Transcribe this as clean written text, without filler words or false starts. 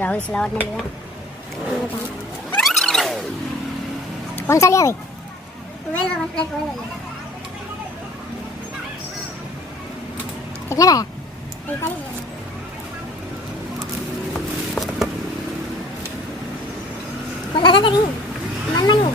राहुल सिलावट ने लिया। कौन सा लिया भाई? कितने का आया? कौन सा नहीं मन